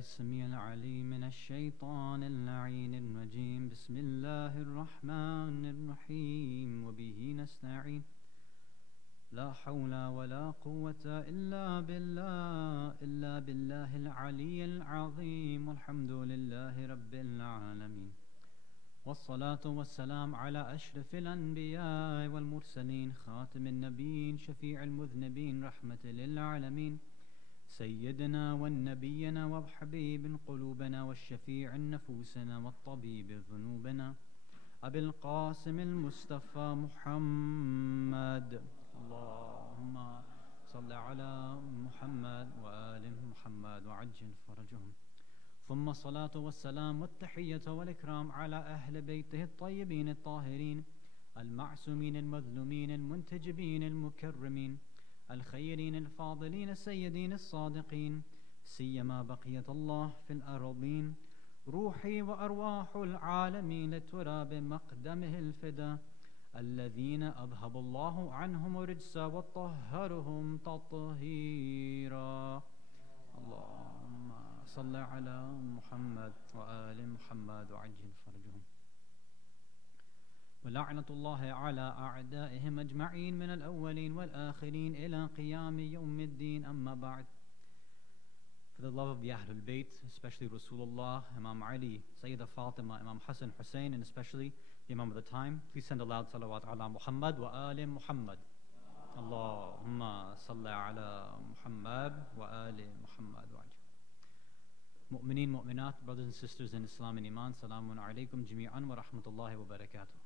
السميع العليم من الشيطان اللعين الرجيم بسم الله الرحمن الرحيم وبه نستعين لا حول ولا قوة إلا بالله العلي العظيم والحمد لله رب العالمين والصلاة والسلام على أشرف الأنبياء والمرسلين خاتم النبيين شفيع المذنبين رحمة للعالمين سيدنا والنبينا وحبيب قلوبنا والشفيع نفوسنا والطبيب ذنوبنا أبي القاسم المصطفى محمد اللهم صل على محمد وآل محمد وعجل فرجهم ثم الصلاة والسلام والتحية والإكرام على أهل بيته الطيبين الطاهرين المعصومين المظلومين المنتجبين المكرمين الخيرين الفاضلين السيدين الصادقين سيما بقية الله في الأرضين روحي وأرواح العالمين لتراب مقدمه الفدا الذين أذهب الله عنهم الرجس وطهرهم تطهيرا اللهم صل على محمد وآل محمد وعجل فرجهم ولعنة الله على أعدائهم أجمعين من الأولين والآخرين إلى قيام يوم الدين أما بعد. For the love of the Ahlul Bayt, especially Rasulullah, Imam Ali, Sayyida Fatima, Imam Hasan Hussein, and especially the Imam of the time, please send a loud salawat ala Muhammad wa ali Muhammad. Allahumma salli ala Muhammad wa ali Muhammad wa ajl. Mu'mineen, mu'minat, brothers and sisters in Islam and Iman, salamun alaykum jami'an wa rahmatullahi wa barakatuh.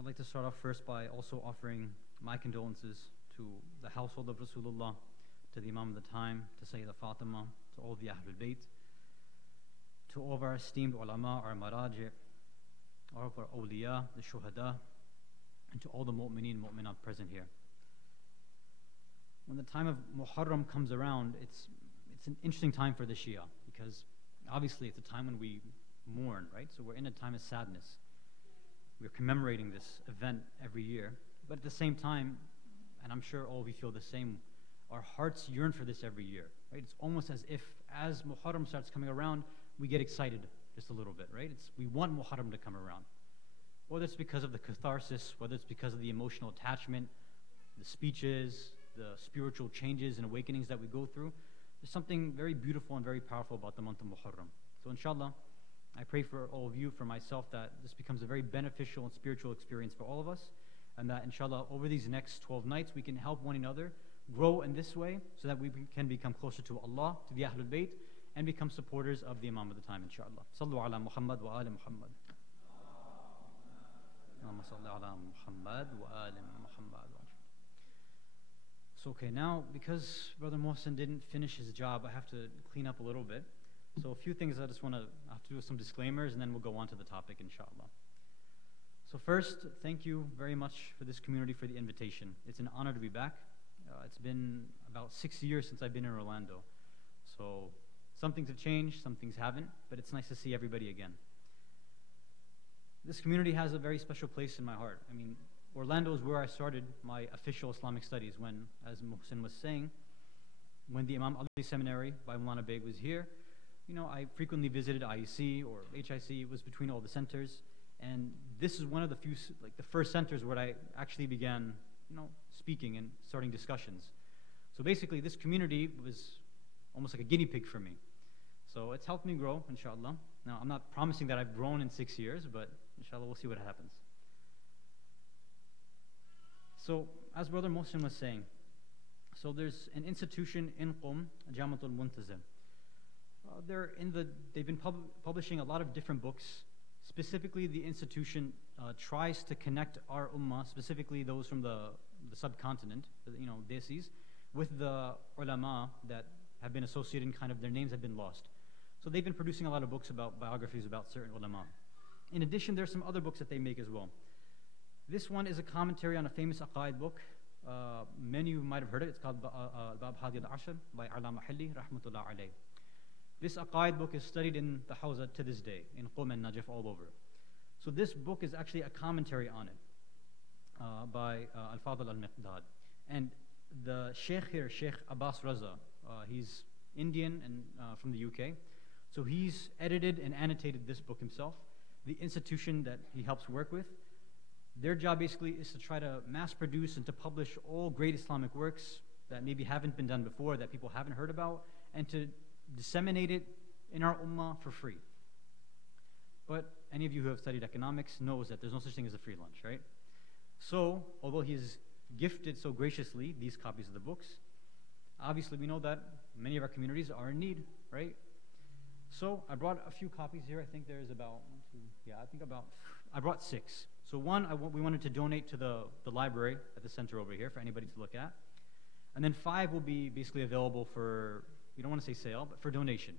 I'd like to start off first by also offering my condolences to the household of Rasulullah, to the Imam of the time, to Sayyida Fatima, to all the Ahlul Bayt, to all of our esteemed ulama, our maraji', all of our awliya, the shuhada, and to all the mu'mineen, mu'minat present here. When the time of Muharram comes around, it's an interesting time for the Shia, because obviously it's a time when we mourn, right? So we're in a time of sadness. We're commemorating this event every year, but at the same time, and I'm sure all of you feel the same, our hearts yearn for this every year, right? It's almost as if as Muharram starts coming around, we get excited just a little bit, right? We want Muharram to come around. Whether it's because of the catharsis, whether it's because of the emotional attachment, the speeches, the spiritual changes and awakenings that we go through, there's something very beautiful and very powerful about the month of Muharram. So inshallah, I pray for all of you, for myself, that this becomes a very beneficial and spiritual experience for all of us, and that inshallah over these next 12 nights we can help one another grow in this way so that we can become closer to Allah, to the Ahlul Bayt, and become supporters of the Imam of the time, inshallah. Sallu ala Muhammad wa ali Muhammad. Allahumma salli ala Muhammad wa ali Muhammad. So okay, now because Brother Mohsen didn't finish his job, I have to clean up a little bit. So a few things I have to do some disclaimers, and then we'll go on to the topic, inshallah. So first, thank you very much for this community, for the invitation. It's an honor to be back. It's been about 6 years since I've been in Orlando. So some things have changed, some things haven't, but it's nice to see everybody again. This community has a very special place in my heart. I mean, Orlando is where I started my official Islamic studies when, as Mohsen was saying, when the Imam Ali Seminary by Maulana Beg was here, you know, I frequently visited IEC or HIC. It was between all the centers, and this is one of the few, like the first centers where I actually began, you know, speaking and starting discussions. So basically, this community was almost like a guinea pig for me. So it's helped me grow, inshallah. Now, I'm not promising that I've grown in 6 years, but inshallah, we'll see what happens. So, as Brother Mohsen was saying, so there's an institution in Qom, Jamatul Muntazim. They've been publishing a lot of different books. Specifically, the institution tries to connect our ummah, specifically those from the subcontinent, you know, desis, with the ulama that have been associated and kind of their names have been lost. So they've been producing a lot of books about biographies about certain ulama. In addition, there's some other books that they make as well. This one is a commentary on a famous aqaid book. Many of you might have heard it. It's called Bab Hadi al-Ashr by Ala Mahalli, rahmatullah alayh. This aqaid book is studied in the Hawza to this day, in Qom and Najaf all over. So this book is actually a commentary on it by Al-Fadl al-Miqdad. And the Sheikh here, Sheikh Abbas Raza, he's Indian and from the UK. So he's edited and annotated this book himself. The institution that he helps work with, their job basically is to try to mass produce and to publish all great Islamic works that maybe haven't been done before, that people haven't heard about, and to disseminate it in our ummah for free. But any of you who have studied economics knows that there's no such thing as a free lunch, right? So, although he's gifted so graciously these copies of the books, obviously we know that many of our communities are in need, right? So I brought a few copies here. I think there's about, I brought 6. So one, we wanted to donate to the library at the center over here for anybody to look at. And then 5 will be basically available for, we don't want to say sale, but for donation.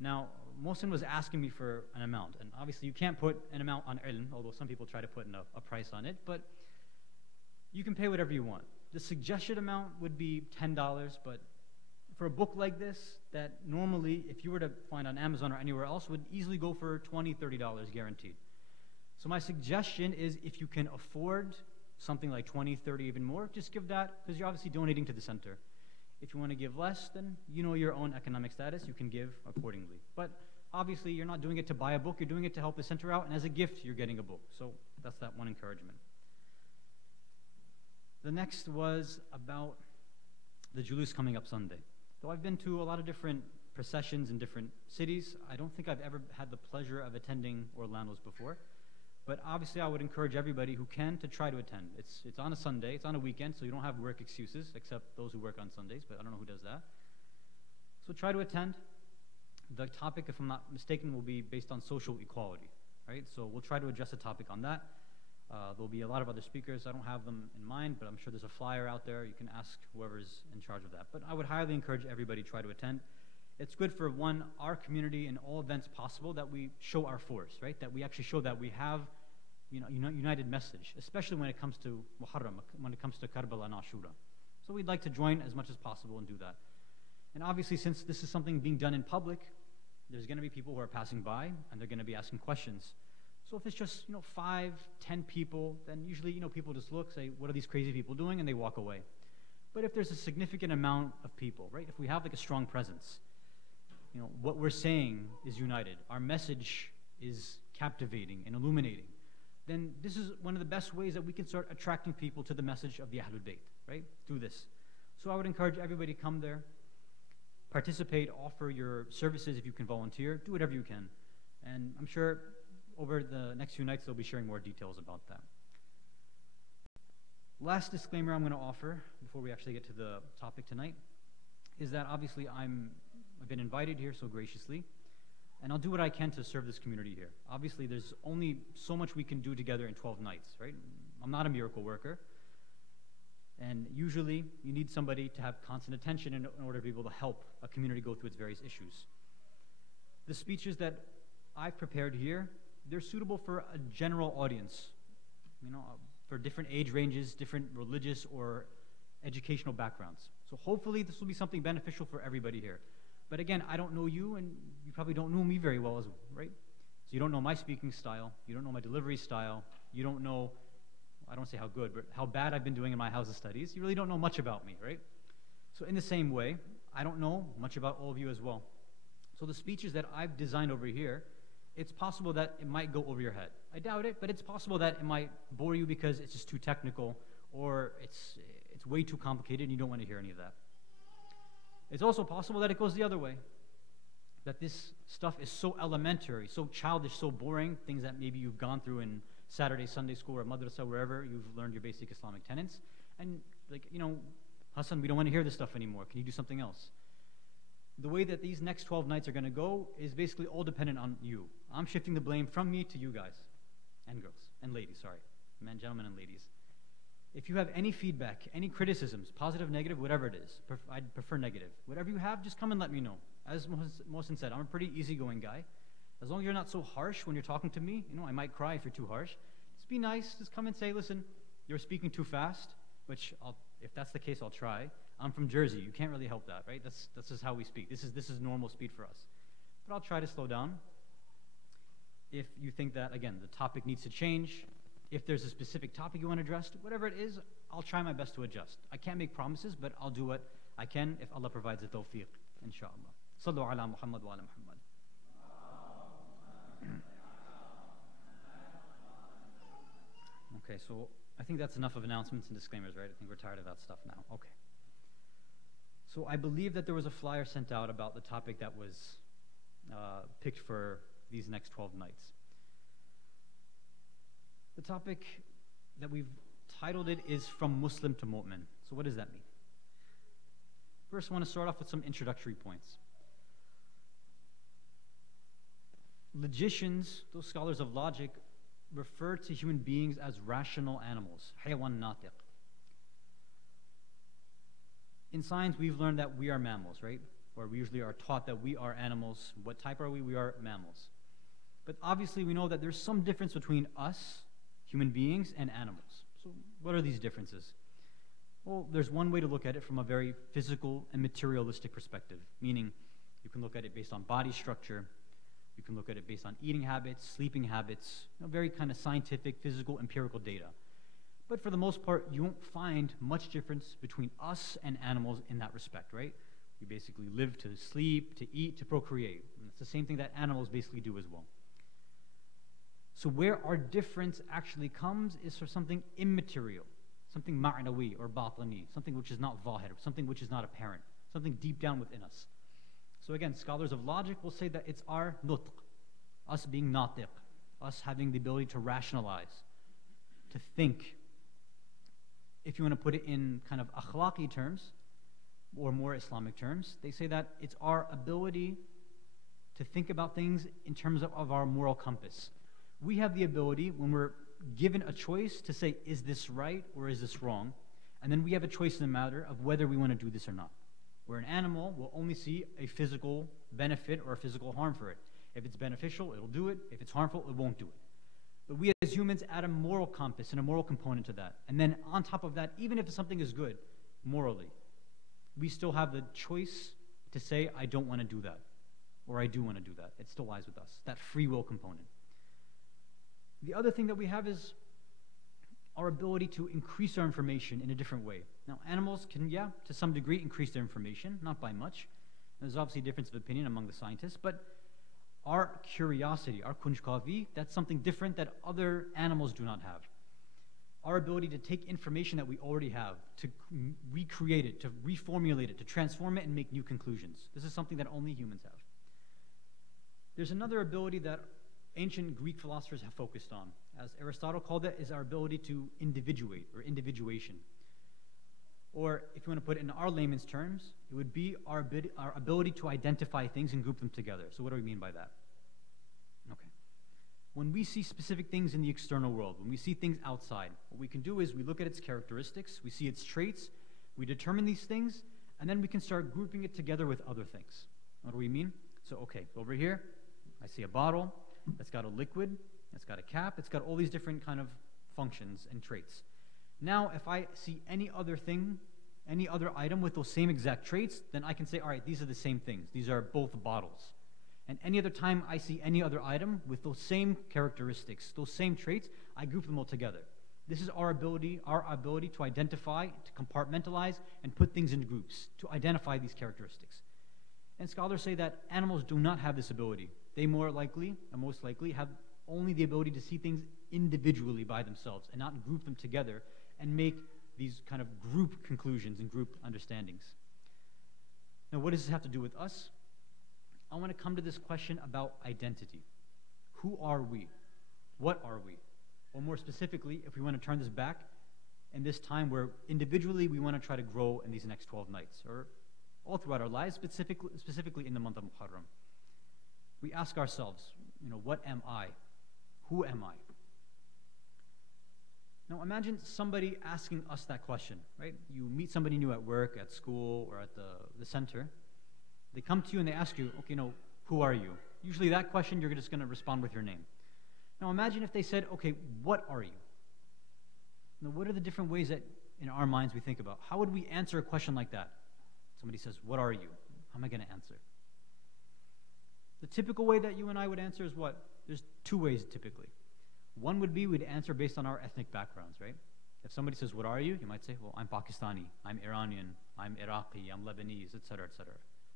Now, Mohsin was asking me for an amount, and obviously you can't put an amount on ilm, although some people try to put a price on it, but you can pay whatever you want. The suggested amount would be $10, but for a book like this, that normally, if you were to find on Amazon or anywhere else, would easily go for $20, $30 guaranteed. So my suggestion is, if you can afford something like 20, 30, even more, just give that, because you're obviously donating to the center. If you want to give less, then you know your own economic status, you can give accordingly. But obviously, you're not doing it to buy a book, you're doing it to help the center out, and as a gift, you're getting a book. So that's that one encouragement. The next was about the Julus coming up Sunday. Though I've been to a lot of different processions in different cities, I don't think I've ever had the pleasure of attending Orlando's before. But obviously, I would encourage everybody who can to try to attend. It's on a Sunday, it's on a weekend, so you don't have work excuses, except those who work on Sundays, but I don't know who does that. So try to attend. The topic, if I'm not mistaken, will be based on social equality, right? So we'll try to address a topic on that. There'll be a lot of other speakers. I don't have them in mind, but I'm sure there's a flyer out there. You can ask whoever's in charge of that. But I would highly encourage everybody to try to attend. It's good for, one, our community in all events possible that we show our force, right? That we actually show that we have, united message, especially when it comes to Muharram, when it comes to Karbala and Ashura. So we'd like to join as much as possible and do that. And obviously, since this is something being done in public, there's going to be people who are passing by, and they're going to be asking questions. So if it's just, 5, 10 people, then usually, people just look, say, what are these crazy people doing? And they walk away. But if there's a significant amount of people, right? If we have like a strong presence, what we're saying is united. Our message is captivating and illuminating. Then this is one of the best ways that we can start attracting people to the message of the Ahlul Bayt, right? Through this. So I would encourage everybody to come there, participate, offer your services if you can volunteer, do whatever you can. And I'm sure over the next few nights they'll be sharing more details about that. Last disclaimer I'm going to offer before we actually get to the topic tonight is that obviously I've been invited here so graciously, and I'll do what I can to serve this community here. Obviously, there's only so much we can do together in 12 nights, right? I'm not a miracle worker, and usually you need somebody to have constant attention in order to be able to help a community go through its various issues. The speeches that I've prepared here, they're suitable for a general audience, for different age ranges, different religious or educational backgrounds. So hopefully this will be something beneficial for everybody here. But again, I don't know you, and you probably don't know me very well, right? So you don't know my speaking style, you don't know my delivery style, you don't know, I don't say how good, but how bad I've been doing in my house of studies. You really don't know much about me, right? So in the same way, I don't know much about all of you as well. So the speeches that I've designed over here, it's possible that it might go over your head. I doubt it, but it's possible that it might bore you because it's just too technical, or it's way too complicated and you don't want to hear any of that. It's also possible that it goes the other way, that this stuff is so elementary, so childish, so boring, things that maybe you've gone through in Saturday, Sunday school, or madrasa, wherever you've learned your basic Islamic tenets, and Hassan, we don't want to hear this stuff anymore. Can you do something else? The way that these next 12 nights are going to go is basically all dependent on you. I'm shifting the blame from me to you guys, and girls, and ladies, sorry, men, gentlemen, and ladies. If you have any feedback, any criticisms, positive, negative, whatever it is, I'd prefer negative. Whatever you have, just come and let me know. As Mohsin said, I'm a pretty easygoing guy. As long as you're not so harsh when you're talking to me, I might cry if you're too harsh. Just be nice, just come and say, listen, you're speaking too fast, which if that's the case, I'll try. I'm from Jersey, you can't really help that, right? That's just how we speak. This is normal speed for us. But I'll try to slow down. If you think that, again, the topic needs to change, If there's a specific topic you want addressed, whatever it is, I'll try my best to adjust. I can't make promises, but I'll do what I can if Allah provides the tawfiq, inshallah. Sallu ala Muhammad wa ala Muhammad. Okay, so I think that's enough of announcements and disclaimers, right? I think we're tired of that stuff now. Okay. So I believe that there was a flyer sent out about the topic that was picked for these next 12 nights. The topic that we've titled it is From Muslim to Mu'min. So what does that mean? First, I want to start off with some introductory points. Logicians, those scholars of logic, refer to human beings as rational animals, حيوان ناطق. In science, we've learned that we are mammals, right? Or we usually are taught that we are animals. What type are we? We are mammals. But obviously, we know that there's some difference between us, human beings, and animals. So what are these differences? Well, there's one way to look at it from a very physical and materialistic perspective, meaning you can look at it based on body structure, you can look at it based on eating habits, sleeping habits, very kind of scientific, physical, empirical data. But for the most part, you won't find much difference between us and animals in that respect, right? We basically live to sleep, to eat, to procreate. And it's the same thing that animals basically do as well. So where our difference actually comes is for something immaterial, something ma'nawi or batani, something which is not zahir, something which is not apparent, something deep down within us. So again, scholars of logic will say that it's our nutq, us being natiq, us having the ability to rationalize, to think. If you want to put it in kind of akhlaqi terms, or more Islamic terms, they say that it's our ability to think about things in terms of our moral compass. We have the ability, when we're given a choice, to say, is this right or is this wrong? And then we have a choice in the matter of whether we want to do this or not. Where an animal will only see a physical benefit or a physical harm for it. If it's beneficial, it'll do it. If it's harmful, it won't do it. But we as humans add a moral compass and a moral component to that. And then on top of that, even if something is good, morally, we still have the choice to say, I don't want to do that. Or I do want to do that. It still lies with us, that free will component. The other thing that we have is our ability to increase our information in a different way. Now, animals can, to some degree, increase their information, not by much. There's obviously a difference of opinion among the scientists, but our curiosity, our kunjkavi, that's something different that other animals do not have. Our ability to take information that we already have, to recreate it, to reformulate it, to transform it and make new conclusions. This is something that only humans have. There's another ability that ancient Greek philosophers have focused on, as Aristotle called it, is our ability to individuate, or individuation. Or, if you want to put it in our layman's terms, it would be our ability to identify things and group them together. So what do we mean by that? Okay. When we see specific things in the external world, when we see things outside, what we can do is we look at its characteristics, we see its traits, we determine these things, and then we can start grouping it together with other things. What do we mean? So, okay, over here, I see a bottle that's got a liquid, it's got a cap, it's got all these different kind of functions and traits. Now, if I see any other thing, any other item with those same exact traits, then I can say, all right, these are the same things. These are both bottles. And any other time I see any other item with those same characteristics, those same traits, I group them all together. This is our ability to identify, to compartmentalize, and put things into groups, to identify these characteristics. And scholars say that animals do not have this ability. They most likely have only the ability to see things individually by themselves and not group them together and make these kind of group conclusions and group understandings. Now, what does this have to do with us? I want to come to this question about identity. Who are we? What are we? Or more specifically, if we want to turn this back in this time where individually we want to try to grow in these next 12 nights, or all throughout our lives, specifically in the month of Muharram. We ask ourselves, what am I? Who am I? Now imagine somebody asking us that question, right? You meet somebody new at work, at school, or at the center. They come to you and they ask you, okay, who are you? Usually that question, you're just going to respond with your name. Now imagine if they said, okay, what are you? Now what are the different ways that in our minds we think about? How would we answer a question like that? Somebody says, what are you? How am I going to answer? The typical way that you and I would answer is what? There's two ways typically. One would be we'd answer based on our ethnic backgrounds, right? If somebody says, what are you? You might say, well, I'm Pakistani, I'm Iranian, I'm Iraqi, I'm Lebanese, etc., etc.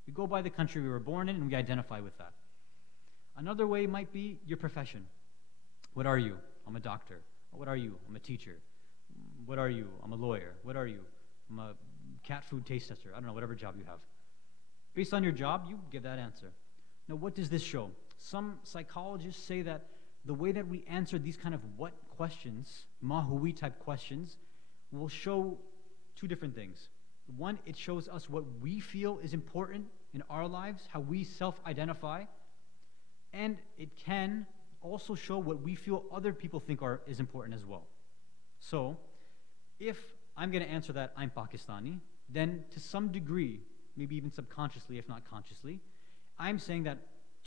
We go by the country we were born in and we identify with that. Another way might be your profession. What are you? I'm a doctor. What are you? I'm a teacher. What are you? I'm a lawyer. What are you? I'm a cat food taste tester. I don't know, whatever job you have. Based on your job, you give that answer. Now, what does this show? Some psychologists say that the way that we answer these kind of what questions, mahui type questions, will show two different things. One, it shows us what we feel is important in our lives, how we self-identify, and it can also show what we feel other people think is important as well. So, if I'm going to answer that I'm Pakistani, then to some degree, maybe even subconsciously, if not consciously, I'm saying that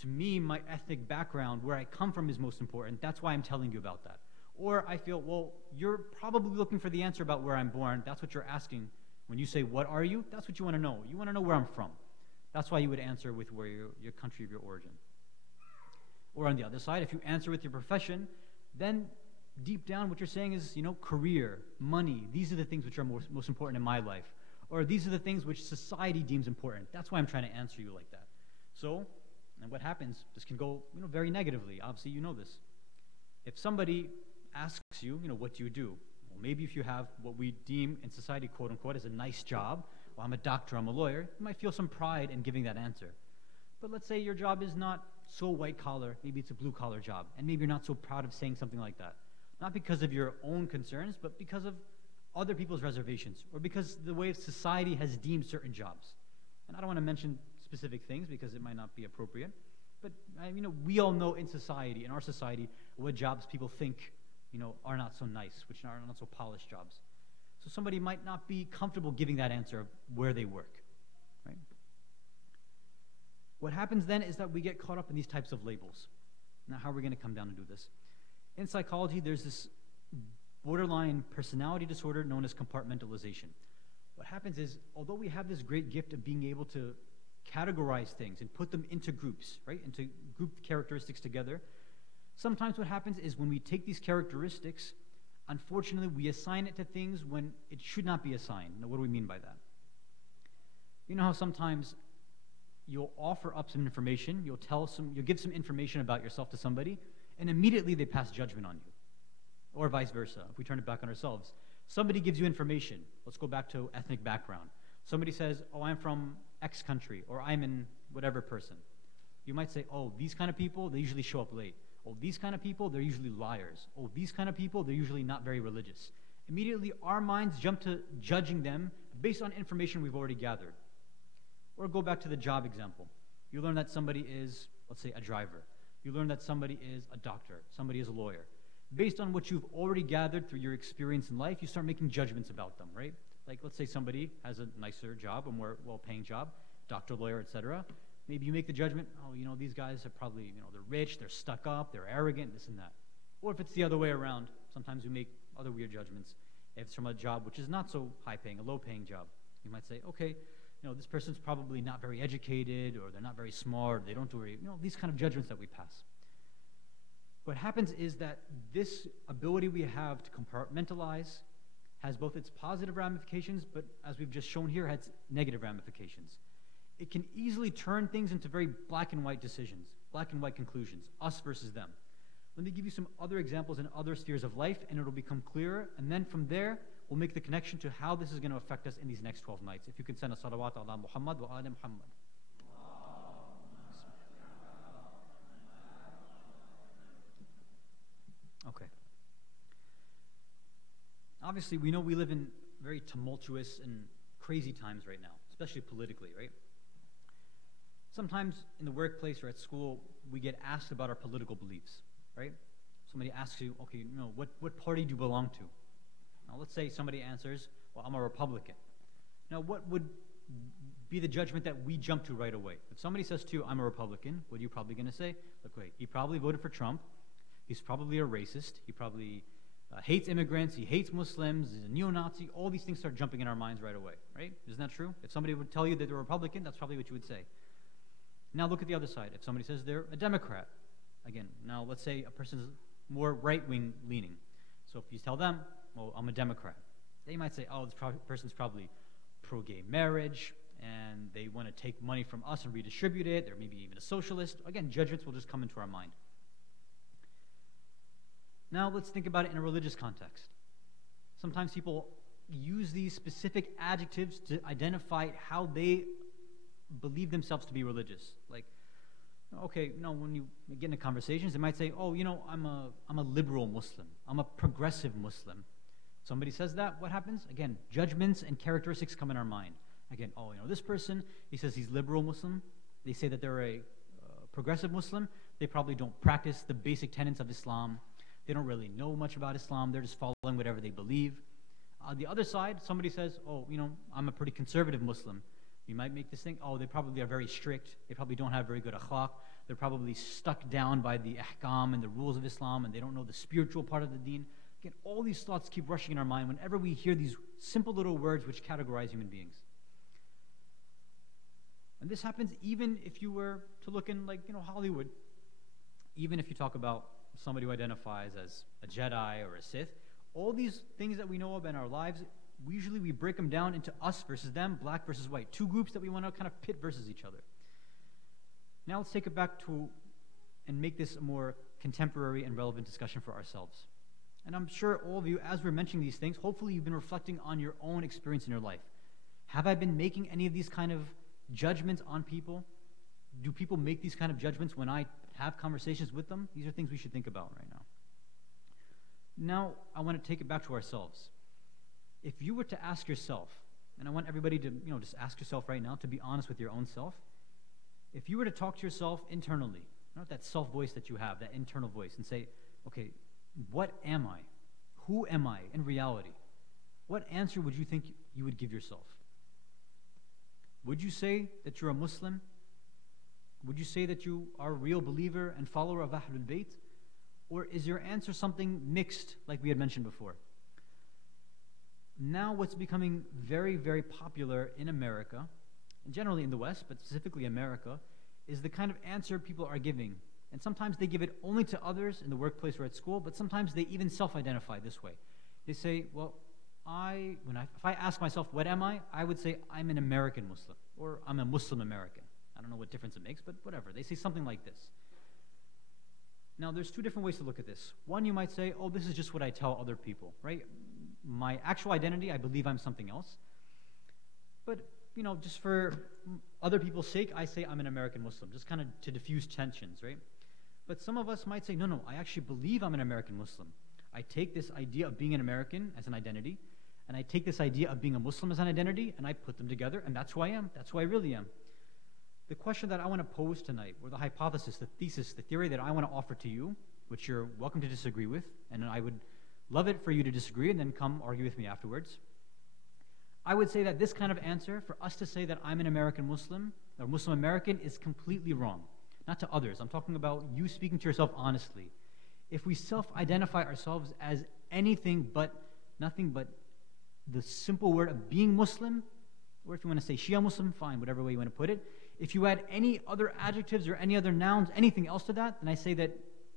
to me, my ethnic background, where I come from, is most important. That's why I'm telling you about that. Or I feel, well, you're probably looking for the answer about where I'm born. That's what you're asking. When you say, what are you? That's what you want to know. You want to know where I'm from. That's why you would answer with where your country of your origin. Or on the other side, if you answer with your profession, then deep down what you're saying is, career, money. These are the things which are most important in my life. Or these are the things which society deems important. That's why I'm trying to answer you like that. So, and what happens, this can go very negatively. Obviously, you know this. If somebody asks you, what do you do? Well, maybe if you have what we deem in society, quote unquote, as a nice job, well, I'm a doctor, I'm a lawyer, you might feel some pride in giving that answer. But let's say your job is not so white collar, maybe it's a blue collar job, and maybe you're not so proud of saying something like that. Not because of your own concerns, but because of other people's reservations, or because the way society has deemed certain jobs. And I don't want to mention specific things because it might not be appropriate, but we all know in our society, what jobs people think, are not so nice, which are not so polished jobs. So somebody might not be comfortable giving that answer of where they work, right? What happens then is that we get caught up in these types of labels. Now, how are we going to come down and do this? In psychology, there's this borderline personality disorder known as compartmentalization. What happens is, although we have this great gift of being able to categorize things and put them into groups, right, into group characteristics together, sometimes what happens is when we take these characteristics, unfortunately, we assign it to things when it should not be assigned. Now, what do we mean by that? You know how sometimes you'll offer up some information, you'll give some information about yourself to somebody, and immediately they pass judgment on you. Or vice versa, if we turn it back on ourselves. Somebody gives you information. Let's go back to ethnic background. Somebody says, oh, I'm from X country, or I'm in whatever person. You might say, oh, these kind of people, they usually show up late. Oh, these kind of people, they're usually liars. Oh, these kind of people, they're usually not very religious. Immediately, our minds jump to judging them based on information we've already gathered. Or go back to the job example. You learn that somebody is, let's say, a driver. You learn that somebody is a doctor, somebody is a lawyer. Based on what you've already gathered through your experience in life, you start making judgments about them, right? Like, let's say somebody has a nicer job, a more well-paying job, doctor, lawyer, etc. Maybe you make the judgment, oh, these guys are probably, they're rich, they're stuck up, they're arrogant, this and that. Or if it's the other way around, sometimes we make other weird judgments. If it's from a job which is not so high-paying, a low-paying job, you might say, okay, this person's probably not very educated, or they're not very smart, they don't do very, these kind of judgments that we pass. What happens is that this ability we have to compartmentalize has both its positive ramifications, but as we've just shown here, has negative ramifications. It can easily turn things into very black and white decisions, black and white conclusions, us versus them. Let me give you some other examples in other spheres of life, and it'll become clearer, and then from there, we'll make the connection to how this is going to affect us in these next 12 nights. If you can send a salawat ala Muhammad wa ala Muhammad. Okay. Obviously, we know we live in very tumultuous and crazy times right now, especially politically, right? Sometimes in the workplace or at school, we get asked about our political beliefs, right? Somebody asks you, okay, what party do you belong to? Now, let's say somebody answers, well, I'm a Republican. Now, what would be the judgment that we jump to right away? If somebody says to you, I'm a Republican, what are you probably going to say? Look, wait, he probably voted for Trump. He's probably a racist. He probably hates immigrants. He hates Muslims. He's a neo-Nazi. All these things start jumping in our minds right away, right? Isn't that true? If somebody would tell you that they're a Republican, that's probably what you would say. Now look at the other side. If somebody says they're a Democrat, again, now let's say a person's more right-wing leaning. So if you tell them, well, I'm a Democrat, they might say, oh, this person's probably pro-gay marriage, and they want to take money from us and redistribute it. They're maybe even a socialist. Again, judgments will just come into our mind. Now let's think about it in a religious context. Sometimes people use these specific adjectives to identify how they believe themselves to be religious. Like, okay, when you get into conversations, they might say, oh, I'm a liberal Muslim. I'm a progressive Muslim. Somebody says that, what happens? Again, judgments and characteristics come in our mind. Again, this person, he says he's liberal Muslim. They say that they're a progressive Muslim. They probably don't practice the basic tenets of Islam. They don't really know much about Islam. They're just following whatever they believe. On the other side, somebody says, oh, I'm a pretty conservative Muslim. You might make this thing, oh, they probably are very strict. They probably don't have very good akhlaq. They're probably stuck down by the ahkam and the rules of Islam, and they don't know the spiritual part of the deen. Again, all these thoughts keep rushing in our mind whenever we hear these simple little words which categorize human beings. And this happens even if you were to look in, Hollywood. Even if you talk about somebody who identifies as a Jedi or a Sith, all these things that we know of in our lives, usually we break them down into us versus them, black versus white. Two groups that we want to kind of pit versus each other. Now let's take it back to and make this a more contemporary and relevant discussion for ourselves. And I'm sure all of you, as we're mentioning these things, hopefully you've been reflecting on your own experience in your life. Have I been making any of these kind of judgments on people? Do people make these kind of judgments when I have conversations with them? These are things we should think about right now. Now, I want to take it back to ourselves. If you were to ask yourself, and I want everybody to, just ask yourself right now to be honest with your own self. If you were to talk to yourself internally, not that self-voice that you have, that internal voice, and say, okay, what am I? Who am I in reality? What answer would you think you would give yourself? Would you say that you're a Muslim? Would you say that you are a real believer and follower of Ahlul Bayt? Or is your answer something mixed, like we had mentioned before? Now what's becoming very, very popular in America, and generally in the West, but specifically America, is the kind of answer people are giving. And sometimes they give it only to others in the workplace or at school, but sometimes they even self-identify this way. They say, well, if I ask myself, what am I would say, I'm an American Muslim, or I'm a Muslim American. I don't know what difference it makes, but whatever. They say something like this. Now, there's two different ways to look at this. One, you might say, oh, this is just what I tell other people, right? My actual identity, I believe I'm something else. But, just for other people's sake, I say I'm an American Muslim, just kind of to diffuse tensions, right? But some of us might say, no, I actually believe I'm an American Muslim. I take this idea of being an American as an identity, and I take this idea of being a Muslim as an identity, and I put them together, and that's who I am. That's who I really am. The question that I want to pose tonight, or the hypothesis, the thesis, the theory that I want to offer to you, which you're welcome to disagree with, and I would love it for you to disagree and then come argue with me afterwards. I would say that this kind of answer, for us to say that I'm an American Muslim, or Muslim American, is completely wrong. Not to others. I'm talking about you speaking to yourself honestly. If we self-identify ourselves as nothing but the simple word of being Muslim, or if you want to say Shia Muslim, fine, whatever way you want to put it. If you add any other adjectives or any other nouns, anything else to that, then I say that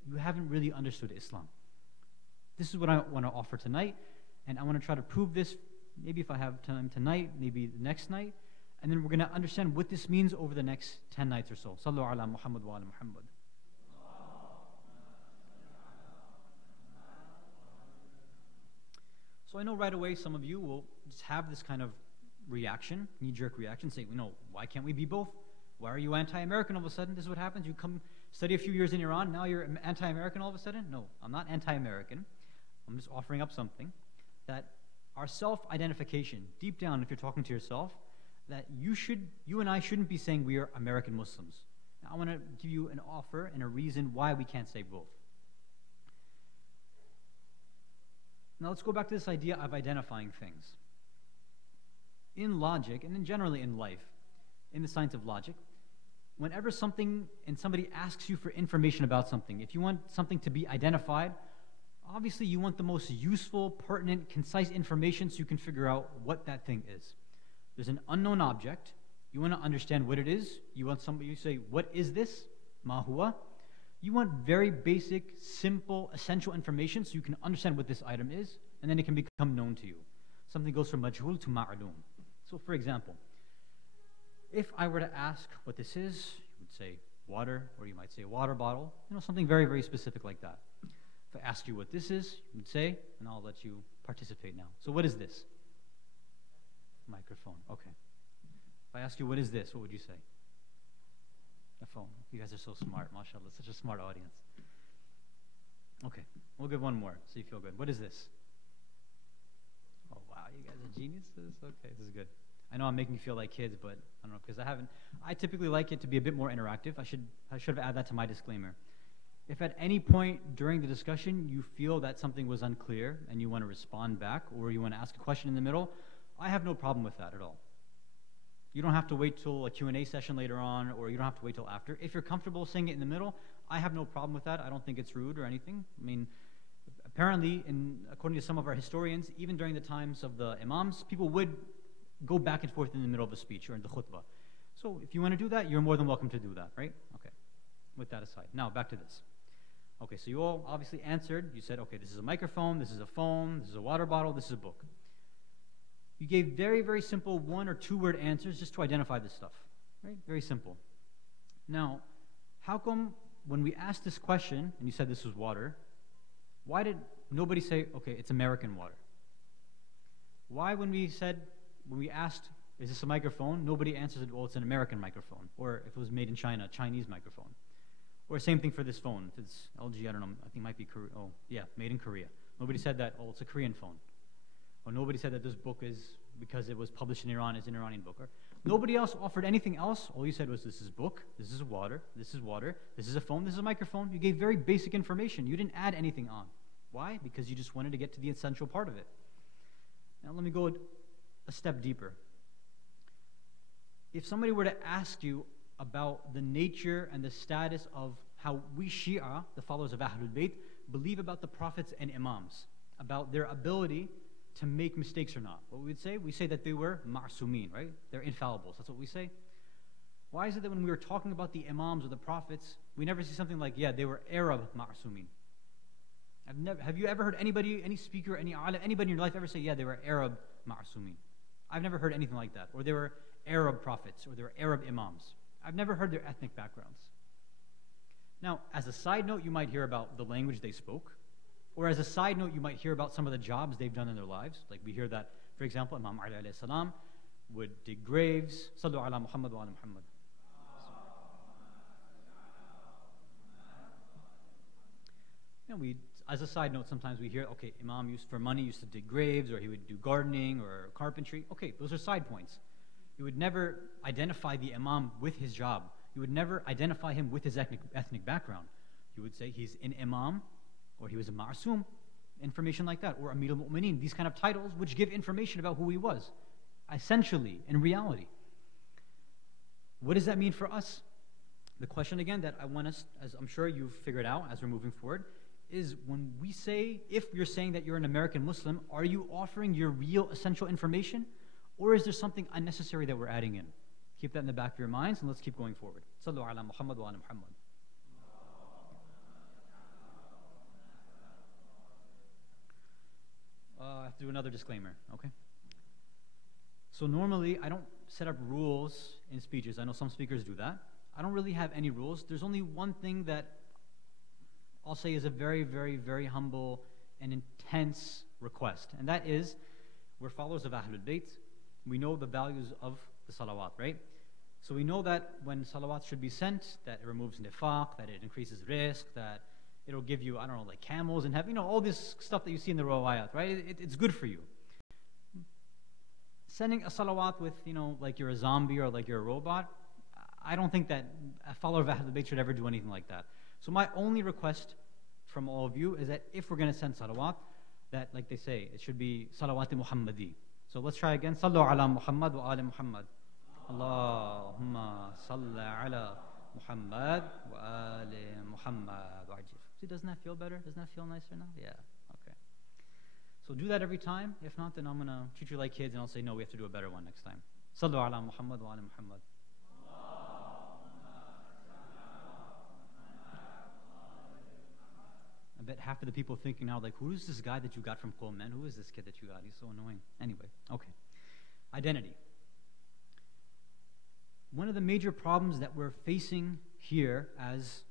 you haven't really understood Islam. This is what I want to offer tonight, and I want to try to prove this, maybe if I have time tonight, maybe the next night, and then we're going to understand what this means over the next 10 nights or so. Sallu ala Muhammad wa ala Muhammad. So I know right away some of you will just have this kind of reaction, knee-jerk reaction, say, why can't we be both? Why are you anti-American all of a sudden? This is what happens. You come study a few years in Iran, now you're anti-American all of a sudden? No, I'm not anti-American. I'm just offering up something that our self-identification, deep down, if you're talking to yourself, that you and I shouldn't be saying we are American Muslims. Now, I want to give you an offer and a reason why we can't say both. Now let's go back to this idea of identifying things. In logic, and generally in life, in the science of logic, whenever somebody asks you for information about something, if you want something to be identified, obviously you want the most useful, pertinent, concise information so you can figure out what that thing is. There's an unknown object. You want to understand what it is. You want somebody to say, what is this? Ma huwa? You want very basic, simple, essential information so you can understand what this item is, and then it can become known to you. Something goes from majhul to ma'lum. So for example, if I were to ask what this is, you would say water, or you might say water bottle, something very, very specific like that. If I ask you what this is, you would say, and I'll let you participate now. So what is this? Microphone, okay. If I ask you what is this, what would you say? A phone. You guys are so smart, mashallah, such a smart audience. Okay, we'll give one more so you feel good. What is this? Oh wow, you guys are geniuses. Okay, this is good. I know I'm making you feel like kids, but I don't know, because I typically like it to be a bit more interactive. I should have added that to my disclaimer. If at any point during the discussion you feel that something was unclear and you want to respond back, or you want to ask a question in the middle, I have no problem with that at all. You don't have to wait till a Q&A session later on, or you don't have to wait till after. If you're comfortable saying it in the middle, I have no problem with that. I don't think it's rude or anything. I mean, apparently, according to some of our historians, even during the times of the imams, people would go back and forth in the middle of a speech or in the khutbah. So if you want to do that, you're more than welcome to do that, right? Okay, with that aside. Now, back to this. Okay, so you all obviously answered. You said, okay, this is a microphone, this is a phone, this is a water bottle, this is a book. You gave very, very simple 1 or 2 word answers just to identify this stuff, right? Very simple. Now, how come when we asked this question, and you said this was water, why did nobody say, okay, it's American water? Why when we asked, is this a microphone, nobody answered, well, it's an American microphone, or if it was made in China, Chinese microphone. Or same thing for this phone. If it's LG, I don't know, I think it might be Korea. Oh, yeah, made in Korea. Nobody said that, oh, it's a Korean phone. Or nobody said that this book is, because it was published in Iran, is an Iranian book. Or nobody else offered anything else. All you said was, this is book, this is water, this is water, this is a phone, this is a microphone. You gave very basic information. You didn't add anything on. Why? Because you just wanted to get to the essential part of it. Now let me go a step deeper. If somebody were to ask you about the nature and the status of how we Shia, the followers of Ahlul Bayt, believe about the prophets and imams, about their ability to make mistakes or not. What we would say? We say that they were ma'sumin, right? They're infallibles. That's what we say. Why is it that when we were talking about the imams or the prophets, we never see something like, yeah, they were Arab ma'sumin? Have you ever heard anybody, any speaker, any alim, anybody in your life ever say, yeah, they were Arab ma'sumin? I've never heard anything like that. Or they were Arab prophets, or they were Arab imams. I've never heard their ethnic backgrounds. Now, as a side note, you might hear about the language they spoke, or as a side note, you might hear about some of the jobs they've done in their lives. Like we hear that, for example, Imam Ali alayhi salam would dig graves. Sallu ala Muhammad wa ala Muhammad. As a side note, sometimes we hear, okay, Imam used to dig graves, or he would do gardening or carpentry. Okay, those are side points. You would never identify the Imam with his job. You would never identify him with his ethnic background. You would say he's an Imam, or he was a Ma'asum, information like that, or Amir al-Mu'mineen, these kind of titles which give information about who he was, essentially, in reality. What does that mean for us? The question again that I want us, as I'm sure you've figured out as we're moving forward, is when we say, if you're saying that you're an American Muslim, are you offering your real essential information? Or is there something unnecessary that we're adding in? Keep that in the back of your minds, and let's keep going forward. Sallu ala Muhammad wa ala Muhammad. I have to do another disclaimer, okay? So normally, I don't set up rules in speeches. I know some speakers do that. I don't really have any rules. There's only one thing that I'll say is a very, very, very humble and intense request, and that is, we're followers of Ahlul Bayt. We know the values of the salawat, right? So we know that when salawat should be sent, that it removes nifaq, that it increases rizq, that it'll give you, I don't know, like camels in heaven, all this stuff that you see in the rawayat, right? It's good for you. Sending a salawat with, like you're a zombie or like you're a robot, I don't think that a follower of Ahlul Bayt should ever do anything like that. So my only request from all of you is that if we're going to send salawat, that, like they say, it should be salawat Muhammadi. So let's try again. Sallu ala Muhammad wa ala Muhammad. Allahumma salli ala Muhammad wa ala Muhammad. See, doesn't that feel better? Doesn't that feel nicer now? Yeah, okay. So do that every time. If not, then I'm going to treat you like kids and I'll say, no, we have to do a better one next time. Sallu ala Muhammad wa ala Muhammad. bet half of the people thinking now, like, who is this guy that you got from Qom, man? Who is this kid that you got? He's so annoying. Anyway, okay. Identity. One of the major problems that we're facing here as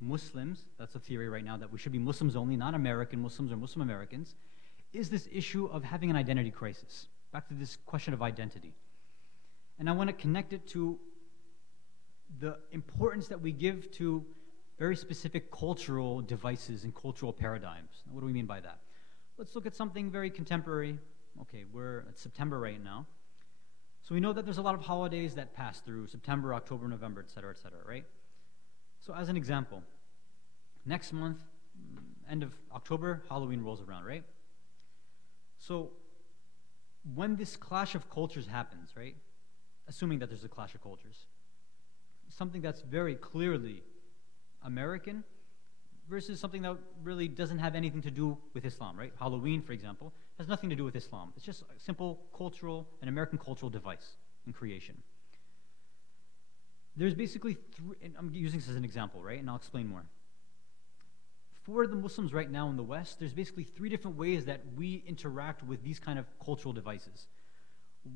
Muslims, that's a theory right now, that we should be Muslims only, not American Muslims or Muslim Americans, is this issue of having an identity crisis. Back to this question of identity. And I want to connect it to the importance that we give to very specific cultural devices and cultural paradigms. Now, what do we mean by that? Let's look at something very contemporary. Okay, we're at September right now. So we know that there's a lot of holidays that pass through September, October, November, et cetera, right? So as an example, next month, end of October, Halloween rolls around, right? So when this clash of cultures happens, right, assuming that there's a clash of cultures, something that's very clearly American versus something that really doesn't have anything to do with Islam, right? Halloween, for example, has nothing to do with Islam. It's just a simple cultural, an American cultural device in creation. There's basically three, and I'm using this as an example, right? And I'll explain more. For the Muslims right now in the West, there's basically three different ways that we interact with these kind of cultural devices.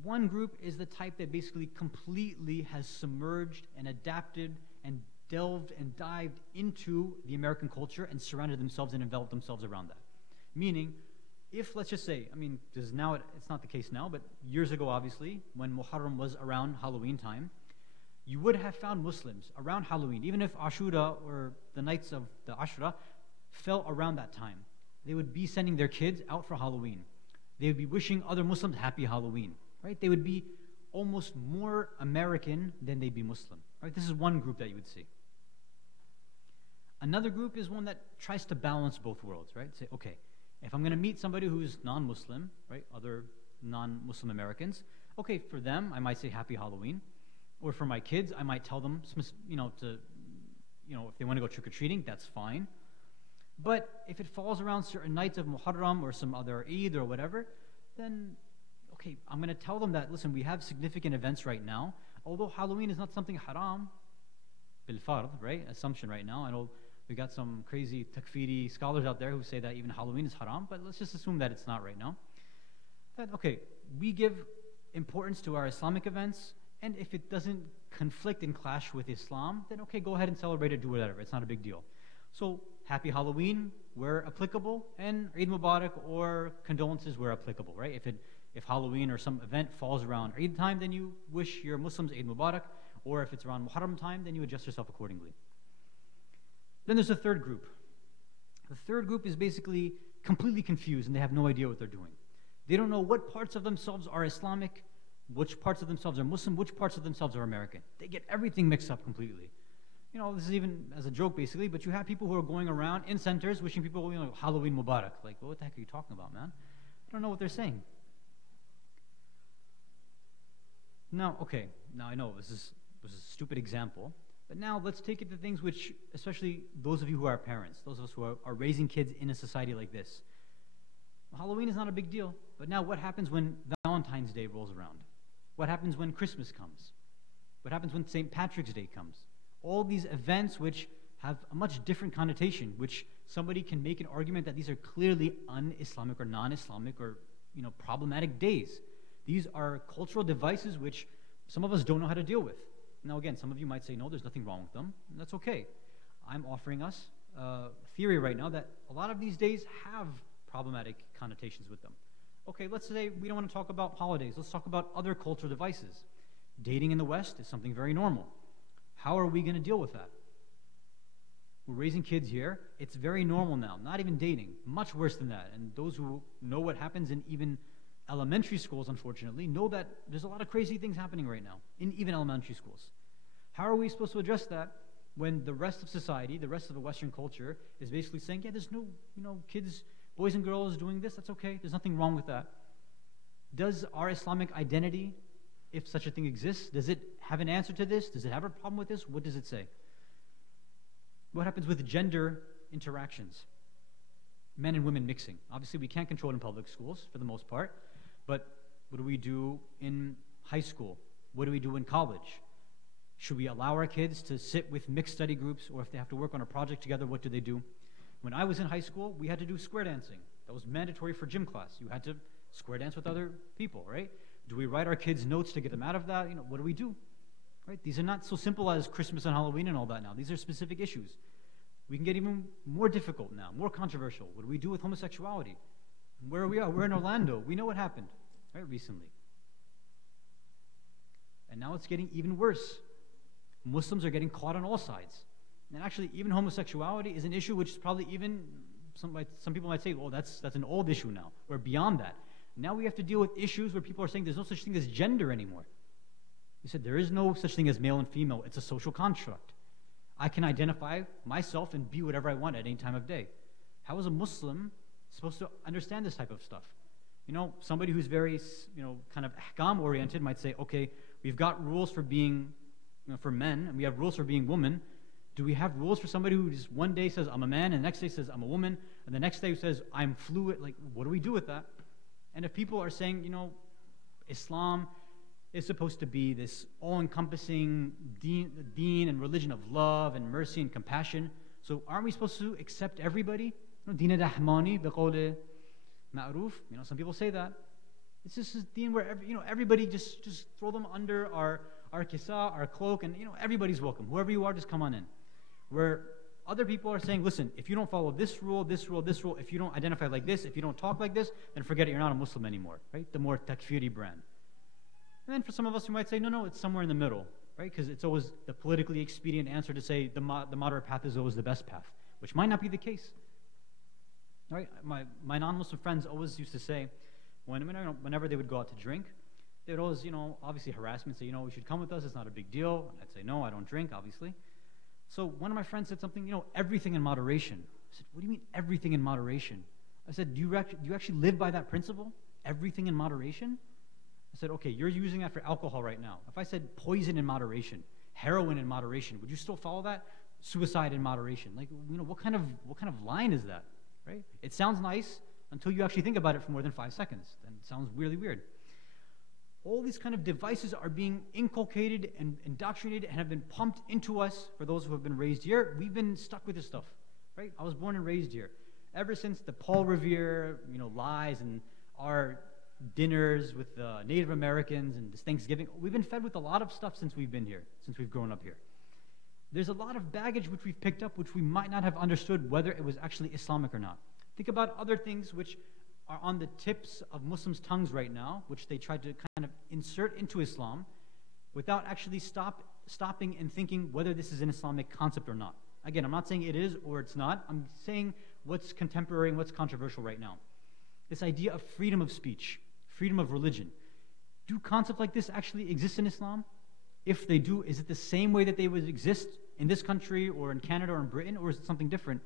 One group is the type that basically completely has submerged and adapted and delved and dived into the American culture and surrounded themselves and enveloped themselves around that. Meaning, if, let's just say, I mean, it's not the case now, but years ago, obviously, when Muharram was around Halloween time, you would have found Muslims around Halloween, even if Ashura or the nights of the Ashura fell around that time. They would be sending their kids out for Halloween. They would be wishing other Muslims happy Halloween, right? They would be almost more American than they'd be Muslim, right? This is one group that you would see. Another group is one that tries to balance both worlds, right? Say, okay, if I'm going to meet somebody who's non-Muslim, right, other non-Muslim Americans, okay, for them, I might say happy Halloween. Or for my kids, I might tell them, if they want to go trick-or-treating, that's fine. But if it falls around certain nights of Muharram or some other Eid or whatever, then, okay, I'm going to tell them that, listen, we have significant events right now. Although Halloween is not something haram, bil-fard, right, assumption right now. I know we got some crazy takfiri scholars out there who say that even Halloween is haram, but let's just assume that it's not right now. That, okay, we give importance to our Islamic events, and if it doesn't conflict and clash with Islam, then okay, go ahead and celebrate it, do whatever. It's not a big deal. So, happy Halloween, where applicable, and Eid Mubarak or condolences where applicable, right? If Halloween or some event falls around Eid time, then you wish your Muslims Eid Mubarak, or if it's around Muharram time, then you adjust yourself accordingly. Then there's a third group. The third group is basically completely confused and they have no idea what they're doing. They don't know what parts of themselves are Islamic, which parts of themselves are Muslim, which parts of themselves are American. They get everything mixed up completely. You know, this is even as a joke basically, but you have people who are going around in centers wishing people, Halloween Mubarak. Like, what the heck are you talking about, man? I don't know what they're saying. Now, okay, now I know this was a stupid example, but now let's take it to things which, especially those of you who are parents, those of us who are raising kids in a society like this. Halloween is not a big deal, but now what happens when Valentine's Day rolls around? What happens when Christmas comes? What happens when St. Patrick's Day comes? All these events which have a much different connotation, which somebody can make an argument that these are clearly un-Islamic or non-Islamic or problematic days. These are cultural devices which some of us don't know how to deal with. Now again, some of you might say, no, there's nothing wrong with them, and that's okay. I'm offering us a theory right now that a lot of these days have problematic connotations with them. Okay, let's say we don't want to talk about holidays. Let's talk about other cultural devices. Dating in the West is something very normal. How are we going to deal with that? We're raising kids here. It's very normal now. Not even dating. Much worse than that. And those who know what happens in even elementary schools, unfortunately, know that there's a lot of crazy things happening right now in even elementary schools. How are we supposed to address that when the rest of society, the rest of the Western culture, is basically saying, yeah, there's no, kids, boys and girls doing this, that's okay, there's nothing wrong with that. Does our Islamic identity, if such a thing exists, does it have an answer to this? Does it have a problem with this? What does it say? What happens with gender interactions? Men and women mixing. Obviously, we can't control it in public schools for the most part, but what do we do in high school? What do we do in college? Should we allow our kids to sit with mixed study groups, or if they have to work on a project together, what do they do? When I was in high school, we had to do square dancing. That was mandatory for gym class. You had to square dance with other people, right? Do we write our kids notes to get them out of that? What do we do? Right? These are not so simple as Christmas and Halloween and all that now. These are specific issues. We can get even more difficult now, more controversial. What do we do with homosexuality? Where are we at? We're in Orlando. We know what happened, right, recently. And now it's getting even worse. Muslims are getting caught on all sides. And actually, even homosexuality is an issue which is probably even, some people might say, well, that's an old issue now. We're beyond that. Now we have to deal with issues where people are saying there's no such thing as gender anymore. You said there is no such thing as male and female. It's a social construct. I can identify myself and be whatever I want at any time of day. How is a Muslim supposed to understand this type of stuff? Somebody who's very, kind of ahkam-oriented might say, okay, we've got rules for being, for men, and we have rules for being women. Do we have rules for somebody who just one day says, I'm a man, and the next day says, I'm a woman, and the next day says, I'm fluid? Like, what do we do with that? And if people are saying, Islam is supposed to be this all-encompassing deen and religion of love and mercy and compassion, so aren't we supposed to accept everybody? Deen al-Rahmani biqawli ma'ruf. Some people say that. It's just a deen where everybody just throw them under our kisa, our cloak, and everybody's welcome. Whoever you are, just come on in. Where other people are saying, listen, if you don't follow this rule, this rule, this rule, if you don't identify like this, if you don't talk like this, then forget it, you're not a Muslim anymore, right? The more takfiri brand. And then for some of us, we might say, no, it's somewhere in the middle, right? Because it's always the politically expedient answer to say the moderate path is always the best path, which might not be the case. Right? My non-Muslim friends always used to say, whenever they would go out to drink, they would always, obviously harass me and say, you should come with us, it's not a big deal. And I'd say, no, I don't drink, obviously. So one of my friends said something, everything in moderation. I said, what do you mean everything in moderation? I said, do you actually live by that principle? Everything in moderation? I said, okay, you're using that for alcohol right now. If I said poison in moderation, heroin in moderation, would you still follow that? Suicide in moderation. Like, what kind of line is that, right? It sounds nice until you actually think about it for more than 5 seconds. Then it sounds really weird. All these kind of devices are being inculcated and indoctrinated and have been pumped into us. For those who have been raised here, we've been stuck with this stuff, right? I was born and raised here. Ever since the Paul Revere, lies and our dinners with Native Americans and this Thanksgiving, we've been fed with a lot of stuff since we've been here, since we've grown up here. There's a lot of baggage which we've picked up which we might not have understood whether it was actually Islamic or not. Think about other things which are on the tips of Muslims' tongues right now, which they tried to kind of insert into Islam without actually stopping and thinking whether this is an Islamic concept or not. Again, I'm not saying it is or it's not. I'm saying what's contemporary and what's controversial right now. This idea of freedom of speech, freedom of religion. Do concepts like this actually exist in Islam? If they do, is it the same way that they would exist in this country or in Canada or in Britain, or is it something different?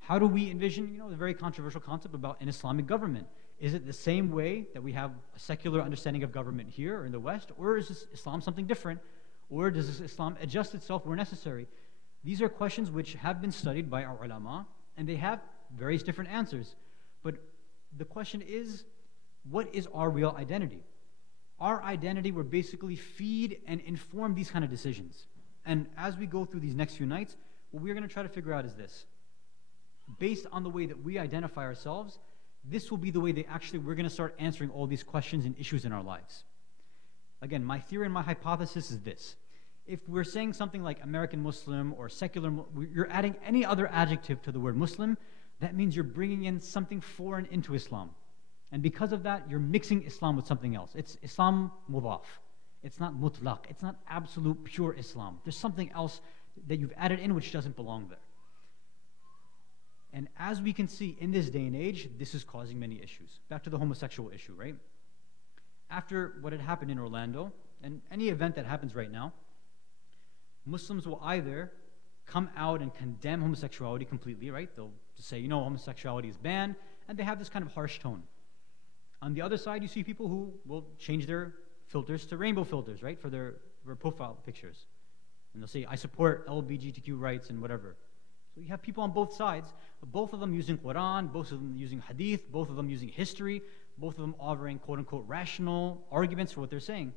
How do we envision, the very controversial concept about an Islamic government? Is it the same way that we have a secular understanding of government here or in the West, or is this Islam something different? Or does this Islam adjust itself where necessary? These are questions which have been studied by our ulama, and they have various different answers. But the question is, what is our real identity? Our identity will basically feed and inform these kind of decisions. And as we go through these next few nights, what we're going to try to figure out is this. Based on the way that we identify ourselves, this will be the way that actually we're going to start answering all these questions and issues in our lives. Again, my theory and my hypothesis is this. If we're saying something like American Muslim or secular, you're adding any other adjective to the word Muslim, that means you're bringing in something foreign into Islam. And because of that, you're mixing Islam with something else. It's Islam mudaf. It's not mutlaq. It's not absolute pure Islam. There's something else that you've added in which doesn't belong there. And as we can see in this day and age, this is causing many issues. Back to the homosexual issue, right? After what had happened in Orlando, and any event that happens right now, Muslims will either come out and condemn homosexuality completely, right? They'll just say, homosexuality is banned, and they have this kind of harsh tone. On the other side, you see people who will change their filters to rainbow filters, right, for their profile pictures. And they'll say, I support LGBTQ rights and whatever. So you have people on both sides, both of them using Quran, both of them using Hadith, both of them using history, both of them offering quote-unquote rational arguments for what they're saying.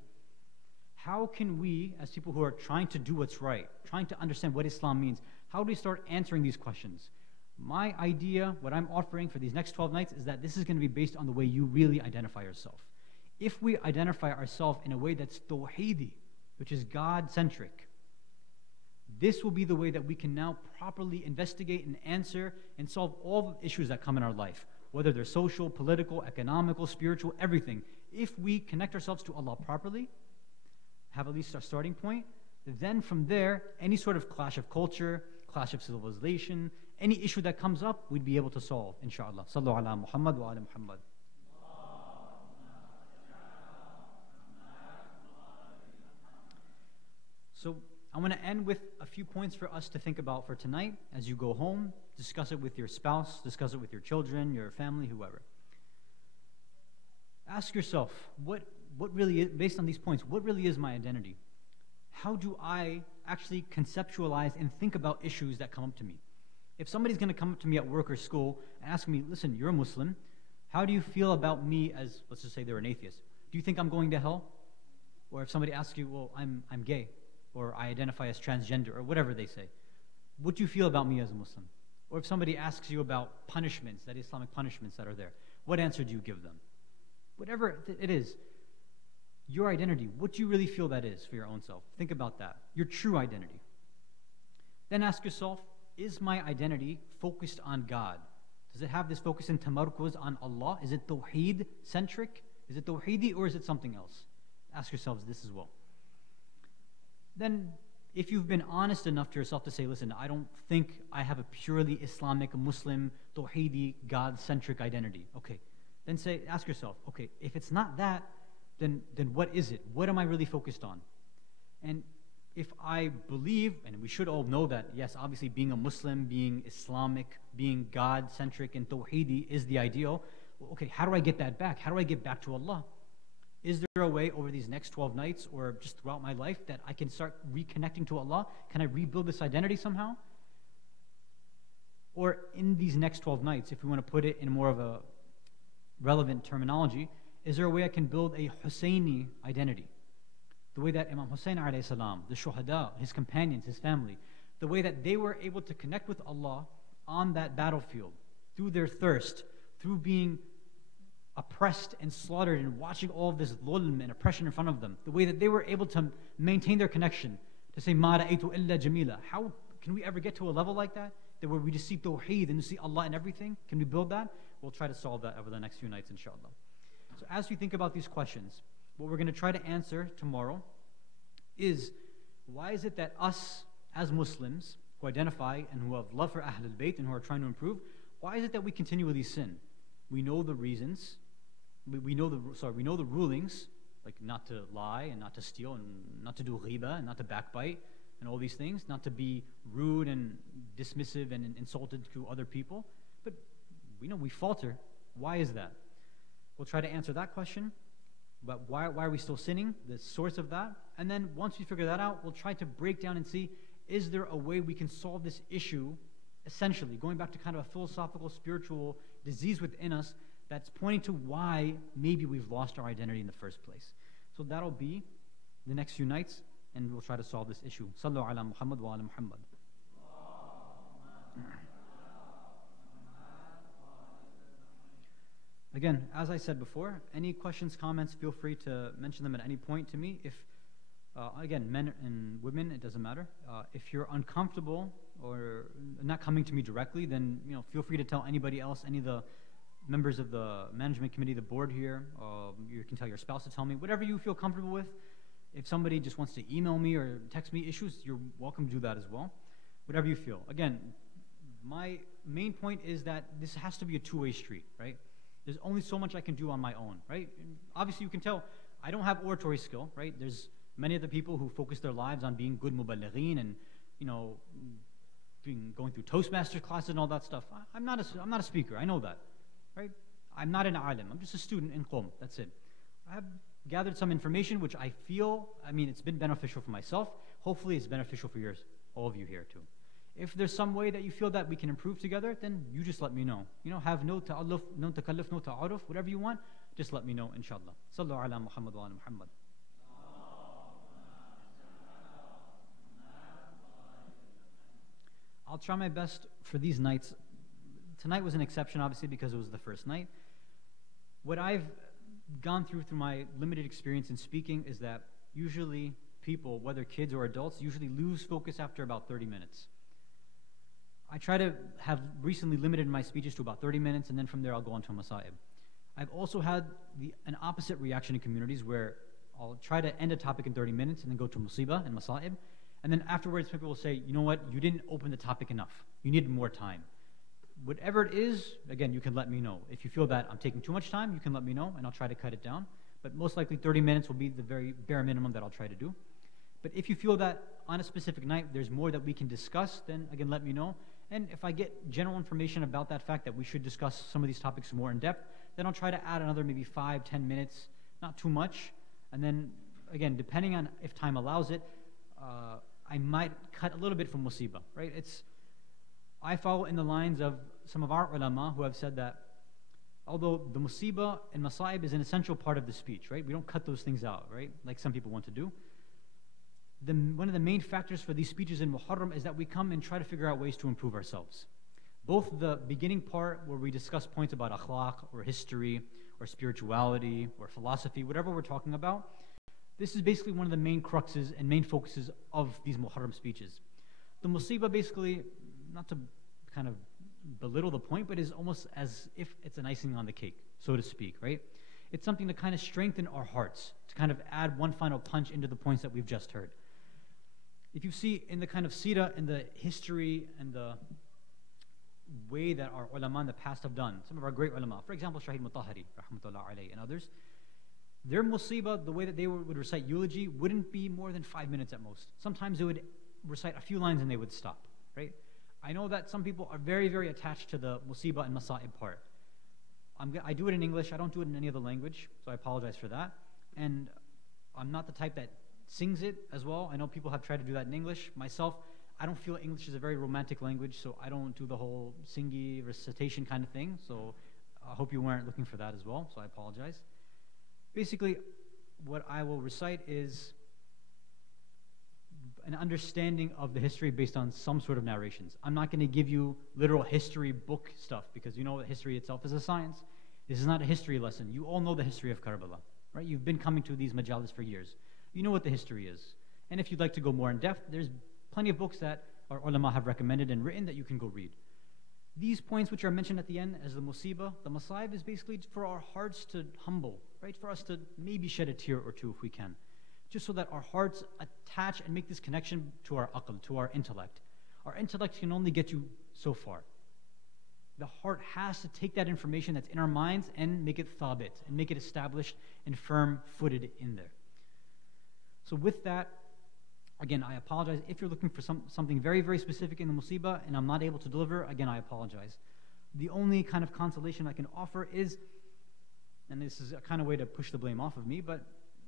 How can we, as people who are trying to do what's right, trying to understand what Islam means, How do we start answering these questions? My idea, what I'm offering for these next 12 nights, is that this is going to be based on the way you really identify yourself. If we identify ourselves in a way that's tawheedi, which is God-centric, this will be the way that we can now properly investigate and answer and solve all the issues that come in our life, whether they're social, political, economical, spiritual, everything. If we connect ourselves to Allah properly, have at least a starting point, then from there, any sort of clash of culture, clash of civilization, any issue that comes up, we'd be able to solve, inshallah. Sallu ala Muhammad wa ala Muhammad. So I want to end with a few points for us to think about for tonight as you go home. Discuss it with your spouse, discuss it with your children, your family, whoever. Ask yourself, what really is, based on these points, what really is my identity? How do I actually conceptualize and think about issues that come up to me? If somebody's going to come up to me at work or school and ask me, listen, you're a Muslim, how do you feel about me as, let's just say they're an atheist? Do you think I'm going to hell? Or if somebody asks you, well, I'm gay, or I identify as transgender, or whatever they say, what do you feel about me as a Muslim? Or if somebody asks you about punishments, that Islamic punishments that are there, what answer do you give them? Whatever it is, your identity, what do you really feel that is for your own self? Think about that, your true identity. Then ask yourself, is my identity focused on God? Does it have this focus in tamarkuz on Allah? Is it tawheed centric? Is it tawheedi, or is it something else? Ask yourselves this as well. Then, if you've been honest enough to yourself to say, listen, I don't think I have a purely Islamic, Muslim, tawheedi, God-centric identity. Okay, then ask yourself, okay, if it's not that, then what is it? What am I really focused on? And if I believe, and we should all know that, yes, obviously being a Muslim, being Islamic, being God-centric and tawheedi is the ideal, well, okay, how do I get that back? How do I get back to Allah? Is there a way over these next 12 nights or just throughout my life that I can start reconnecting to Allah? Can I rebuild this identity somehow? Or in these next 12 nights, if we want to put it in more of a relevant terminology, is there a way I can build a Husseini identity? The way that Imam Hussein alayhi salam, the shuhada, his companions, his family, the way that they were able to connect with Allah on that battlefield, through their thirst, through being oppressed and slaughtered and watching all of this dhulm and oppression in front of them, the way that they were able to maintain their connection, to say, Ma ra'aytu illa jamila. How can we ever get to a level like that? That where we just see tawheed and see Allah in everything? Can we build that? We'll try to solve that over the next few nights, inshallah. So as we think about these questions, what we're going to try to answer tomorrow is, why is it that us as Muslims who identify and who have love for Ahlul Bayt and who are trying to improve, why is it that we continually sin? We know the reasons. We know the rulings, like not to lie and not to steal and not to do ghiba and not to backbite and all these things, not to be rude and dismissive and insulted to other people. But we know we falter. Why is that? We'll try to answer that question. But why are we still sinning? The source of that. And then once we figure that out, we'll try to break down and see, is there a way we can solve this issue, essentially, going back to kind of a philosophical, spiritual disease within us that's pointing to why maybe we've lost our identity in the first place. So that'll be the next few nights, and we'll try to solve this issue. Sallu ala Muhammad wa ala Muhammad. Again, as I said before, any questions, comments, feel free to mention them at any point to me. If, again, men and women, it doesn't matter. If you're uncomfortable or not coming to me directly, then feel free to tell anybody else, any of the members of the management committee, the board here. You can tell your spouse to tell me, whatever you feel comfortable with. If somebody just wants to email me or text me issues, you're welcome to do that as well. Whatever you feel. Again, my main point is that this has to be a two-way street, right? There's only so much I can do on my own, right? And obviously, you can tell I don't have oratory skill, right? There's many of the people who focus their lives on being good muballighin and, going through Toastmasters classes and all that stuff. I'm not a speaker. I know that, right? I'm not an alim. I'm just a student in Qom. That's it. I have gathered some information which I feel, it's been beneficial for myself. Hopefully, it's beneficial for all of you here too. If there's some way that you feel that we can improve together, then you just let me know. Have no ta'alluf, no takalluf, no ta'aruf, whatever you want, just let me know, inshallah. Sallu ala Muhammad wa ala Muhammad. I'll I'll try my best for these nights. Tonight was an exception, obviously, because it was the first night. What I've gone through my limited experience in speaking is that usually people, whether kids or adults, usually lose focus after about 30 minutes. I try to have recently limited my speeches to about 30 minutes, and then from there I'll go on to a masa'ib. I've also had an opposite reaction in communities where I'll try to end a topic in 30 minutes and then go to musibah and masa'ib, and then afterwards people will say, you know what, you didn't open the topic enough. You needed more time. Whatever it is, again, you can let me know. If you feel that I'm taking too much time, you can let me know, and I'll try to cut it down. But most likely 30 minutes will be the very bare minimum that I'll try to do. But if you feel that on a specific night there's more that we can discuss, then again, let me know. And if I get general information about that fact that we should discuss some of these topics more in depth, then I'll try to add another maybe 5-10 minutes, not too much. And then, again, depending on if time allows it, I might cut a little bit from musibah, right? I follow in the lines of some of our ulama who have said that although the musibah and masa'ib is an essential part of the speech, right? We don't cut those things out, right? Like some people want to do. One of the main factors for these speeches in Muharram is that we come and try to figure out ways to improve ourselves. Both the beginning part where we discuss points about akhlaq or history or spirituality or philosophy, whatever we're talking about, this is basically one of the main cruxes and main focuses of these Muharram speeches. The musibah basically, not to kind of belittle the point, but is almost as if it's an icing on the cake, so to speak, right? It's something to kind of strengthen our hearts, to kind of add one final punch into the points that we've just heard. If you see in the kind of seerah, in the history and the way that our ulama in the past have done, some of our great ulama, for example, Shahid Mutahari, rahmatullah alayhi, and others, their musibah, the way that they would recite eulogy, wouldn't be more than 5 minutes at most. Sometimes they would recite a few lines and they would stop, right? I know that some people are very, very attached to the musibah and masa'ib part. I do it in English, I don't do it in any other language, so I apologize for that. And I'm not the type that sings it as well. I know people have tried to do that in English. Myself, I don't feel English is a very romantic language, so I don't do the whole singy recitation kind of thing. So I hope you weren't looking for that as well, so I apologize. Basically, what I will recite is an understanding of the history based on some sort of narrations. I'm not going to give you literal history book stuff because you know that history itself is a science. This is not a history lesson. You all know the history of Karbala, right? You've been coming to these majalis for years. You know what the history is. And if you'd like to go more in depth, there's plenty of books that our ulama have recommended and written that you can go read. These points which are mentioned at the end as the musibah, the masa'ib is basically for our hearts to humble, right? For us to maybe shed a tear or two if we can. Just so that our hearts attach and make this connection to our aql, to our intellect. Our intellect can only get you so far. The heart has to take that information that's in our minds and make it thabit, and make it established and firm-footed in there. So with that, again, I apologize. If you're looking for something very, very specific in the musibah and I'm not able to deliver, again, I apologize. The only kind of consolation I can offer is, and this is a kind of way to push the blame off of me, but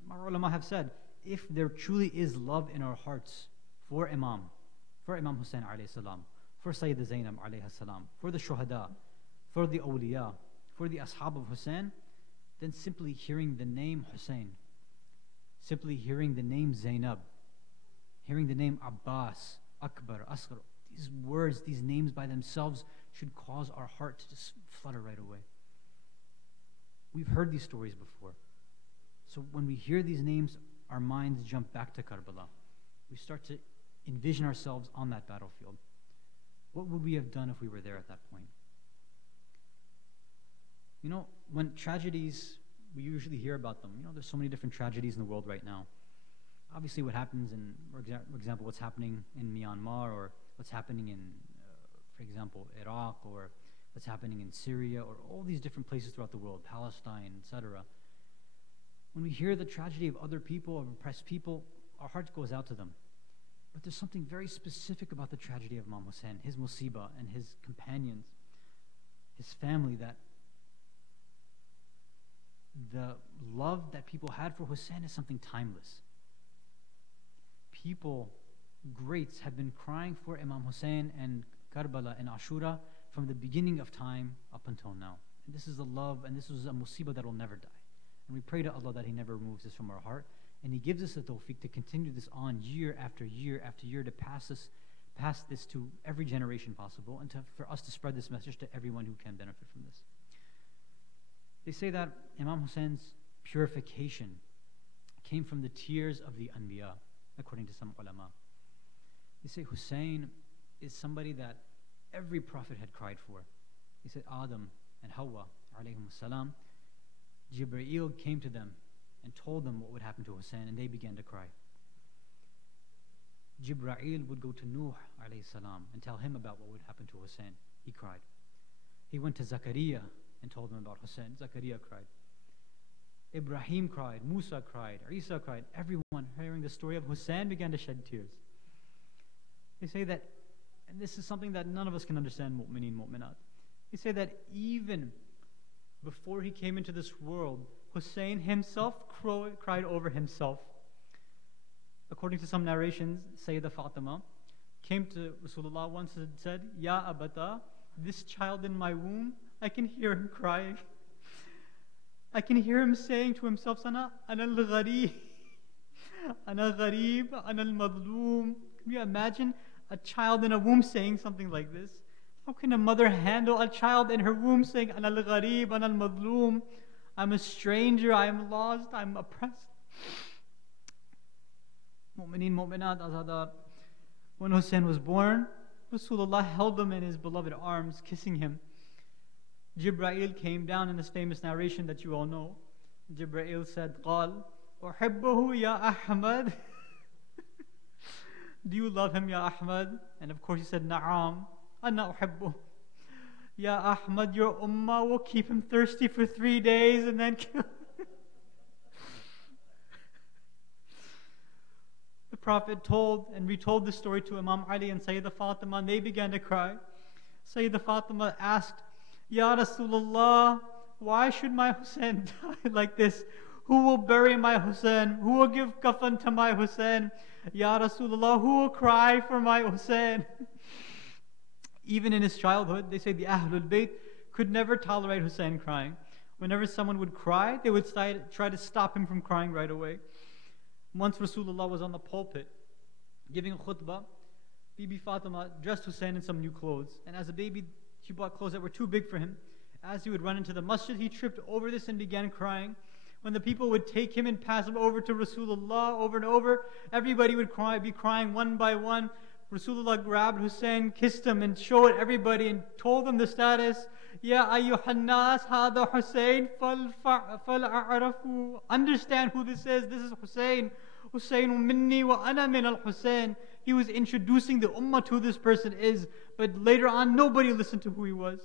our ulama have said, if there truly is love in our hearts for Imam Hussain alayhi salam, for Sayyid Zainab alayhi salam, for the shuhada, for the awliya, for the ashab of Hussain, then simply hearing the name Hussain, simply hearing the name Zainab, hearing the name Abbas, Akbar, Asghar, these words, these names by themselves should cause our heart to just flutter right away. We've heard these stories before. So when we hear these names, our minds jump back to Karbala. We start to envision ourselves on that battlefield. What would we have done if we were there at that point? You know, when tragedies, we usually hear about them. You know, there's so many different tragedies in the world right now. Obviously what happens in, for example, what's happening in Myanmar, or what's happening in, for example, Iraq, or what's happening in Syria, or all these different places throughout the world, Palestine, etc. When we hear the tragedy of other people, of oppressed people, our heart goes out to them. But there's something very specific about the tragedy of Imam Hussain, his musibah, and his companions, his family, that the love that people had for Hussain is something timeless. People, greats, have been crying for Imam Hussain and Karbala and Ashura from the beginning of time up until now. And this is a love, and this is a musibah that will never die. And we pray to Allah that He never removes this from our heart. And He gives us the tawfiq to continue this on year after year after year, to pass pass this to every generation possible and for us to spread this message to everyone who can benefit from this. They say that Imam Hussein's purification came from the tears of the Anbiya, according to some ulama. They say Hussein is somebody that every prophet had cried for. They said Adam and Hawa, alayhim salam, Jibreel came to them and told them what would happen to Hussein, and they began to cry. Jibreel would go to Nuh alayhi salam and tell him about what would happen to Hussein. He cried. He went to Zakaria and told him about Hussein. Zakaria cried. Ibrahim cried. Musa cried. Isa cried. Everyone hearing the story of Hussein began to shed tears. They say that, and this is something that none of us can understand, mu'mineen, mu'minat. They say that even before he came into this world, Hussein himself cried over himself. According to some narrations, Sayyidah Fatima came to Rasulullah once and said, Ya Abata, this child in my womb, I can hear him crying. I can hear him saying to himself, Sana, Ana al-gharib, Ana al-gharib, Ana al-madloom. Can you imagine a child in a womb saying something like this? How can a mother handle a child in her womb saying, Ana al-gharib, Ana al-madloom? I'm a stranger, I am lost, I'm oppressed. Mu'mineen, mu'minat, azadat. When Hussein was born, Rasulullah held him in his beloved arms, kissing him. Jibreel came down in this famous narration that you all know. Jibreel said, قال أحبه يا أحمد. Do you love him, Ya Ahmad? And of course he said, Na'am, Ana uhibbuh. Ya Ahmad, your ummah will keep him thirsty for 3 days and then kill him. The Prophet told and retold the story to Imam Ali and Sayyidah Fatima, and they began to cry. Sayyidah Fatima asked, Ya Rasulullah, why should my Hussein die like this? Who will bury my Hussein? Who will give kafan to my Hussein? Ya Rasulullah, who will cry for my Hussein? Even in his childhood, they say the Ahlul Bayt could never tolerate Hussein crying. Whenever someone would cry, they would try to stop him from crying right away. Once Rasulullah was on the pulpit giving a khutbah. Bibi Fatima dressed Hussein in some new clothes, and as a baby she bought clothes that were too big for him. As he would run into the masjid, he tripped over this and began crying. When the people would take him and pass him over to Rasulullah over and over, everybody would be crying one by one. Rasulullah grabbed Hussein, kissed him, and showed everybody and told them the status. Ya ayyuhan nas, hada Hussein, fal'a'arafu. Understand who this is. This is Hussein. Hussein minni wa ana min al-Hussein. He was introducing the ummah to who this person is, but later on nobody listened to who he was.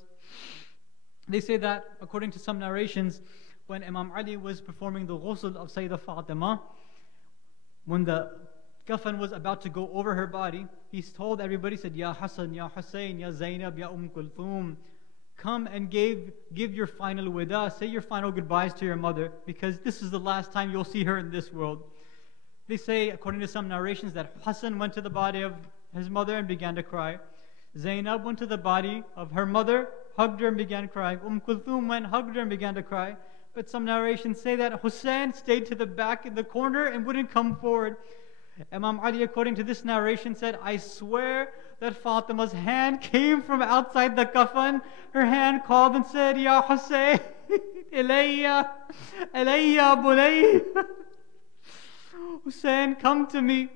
They say that, according to some narrations, when Imam Ali was performing the ghusl of Sayyidah Fatima, when the kafan was about to go over her body, he told everybody, said, Ya Hassan, Ya Hussein, Ya Zainab, Ya Kulthum, come and give your final wida, say your final goodbyes to your mother, because this is the last time you'll see her in this world. They say, according to some narrations, that Hassan went to the body of his mother and began to cry. Zainab went to the body of her mother, hugged her and began crying. Kulthum went, hugged her and began to cry. But some narrations say that Hussein stayed to the back in the corner and wouldn't come forward. Imam Ali, according to this narration, said, I swear that Fatima's hand came from outside the kafan. Her hand called and said, Ya Hussein, Ilayya, Ilayya Bunay. Hussein, come to me.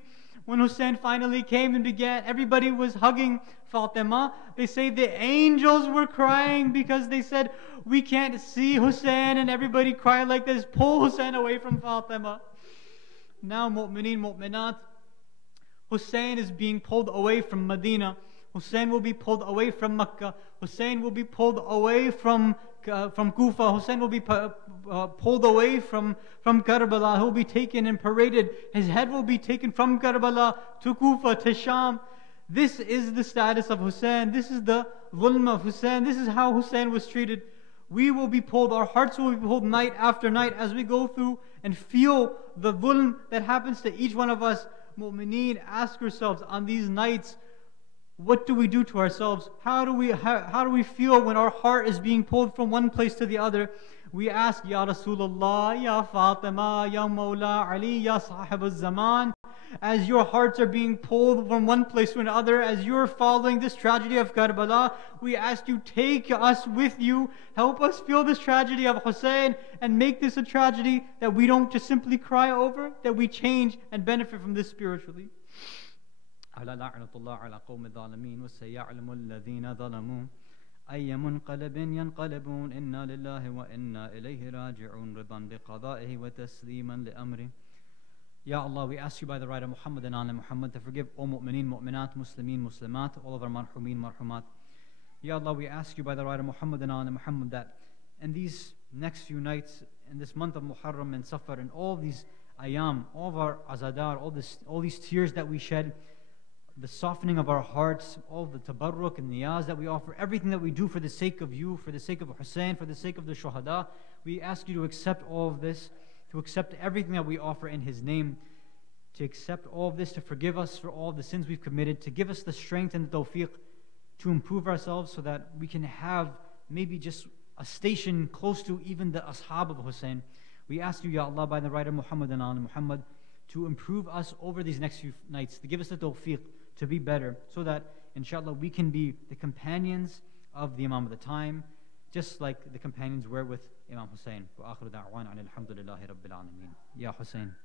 When Hussein finally came and began, everybody was hugging Fatima. They say the angels were crying because they said, we can't see Hussein, and everybody cried like this, pull Hussein away from Fatima. Now, mu'mineen, mu'minat, Hussein is being pulled away from Medina. Hussein will be pulled away from Mecca. Hussein will be pulled away from Kufa. Hussein will be pulled away from Karbala. He will be taken and paraded. His head will be taken from Karbala to Kufa to Sham. This is the status of Hussein. This is the dhulm of Hussein. This is how Hussein was treated. We will be pulled, our hearts will be pulled night after night as we go through and feel the dhulm that happens to each one of us. Mu'mineen, ask yourselves on these nights, what do we do to ourselves? How do we feel when our heart is being pulled from one place to the other? We ask, Ya Rasulullah, Ya Fatima, Ya Mawla Ali, Ya Sahib al-Zaman. as your hearts are being pulled from one place to another, as you're following this tragedy of Karbala, we ask you, take us with you, help us feel this tragedy of Hussein, and make this a tragedy that we don't just simply cry over, that we change and benefit from this spiritually. ألا لعنة الله على قوم الظالمين وسيعلم الذين ظلموا أي منقلب ينقلبون إنا لله وإنا إليه راجعون رضا بقضائه وتسليما لأمره. Ya Allah, we ask you by the right of Muhammad and Ali Muhammad to forgive all mu'mineen, mu'minat, muslimin, muslimat, all of our marhumeen, marhumat. Ya Allah, we ask you by the right of Muhammad and Ali Muhammad that in these next few nights, in this month of Muharram and Safar, and all these ayam, all of our azadar, all these tears that we shed, the softening of our hearts, all the tabarruk and niyaz that we offer, everything that we do for the sake of you, for the sake of Hussein, for the sake of the shuhada, we ask you to accept all of this, to accept everything that we offer in His name, to accept all of this, to forgive us for all the sins we've committed, to give us the strength and the tawfiq to improve ourselves so that we can have maybe just a station close to even the ashab of Hussein. We ask you, Ya Allah, by the right of Muhammad and Ali Muhammad, to improve us over these next few nights, to give us the tawfiq to be better, so that inshallah we can be the companions of the Imam of the time, just like the companions were with Imam Hussein. Wa akhiru da'wana alhamdulillahi rabbil alameen. Ya Hussein.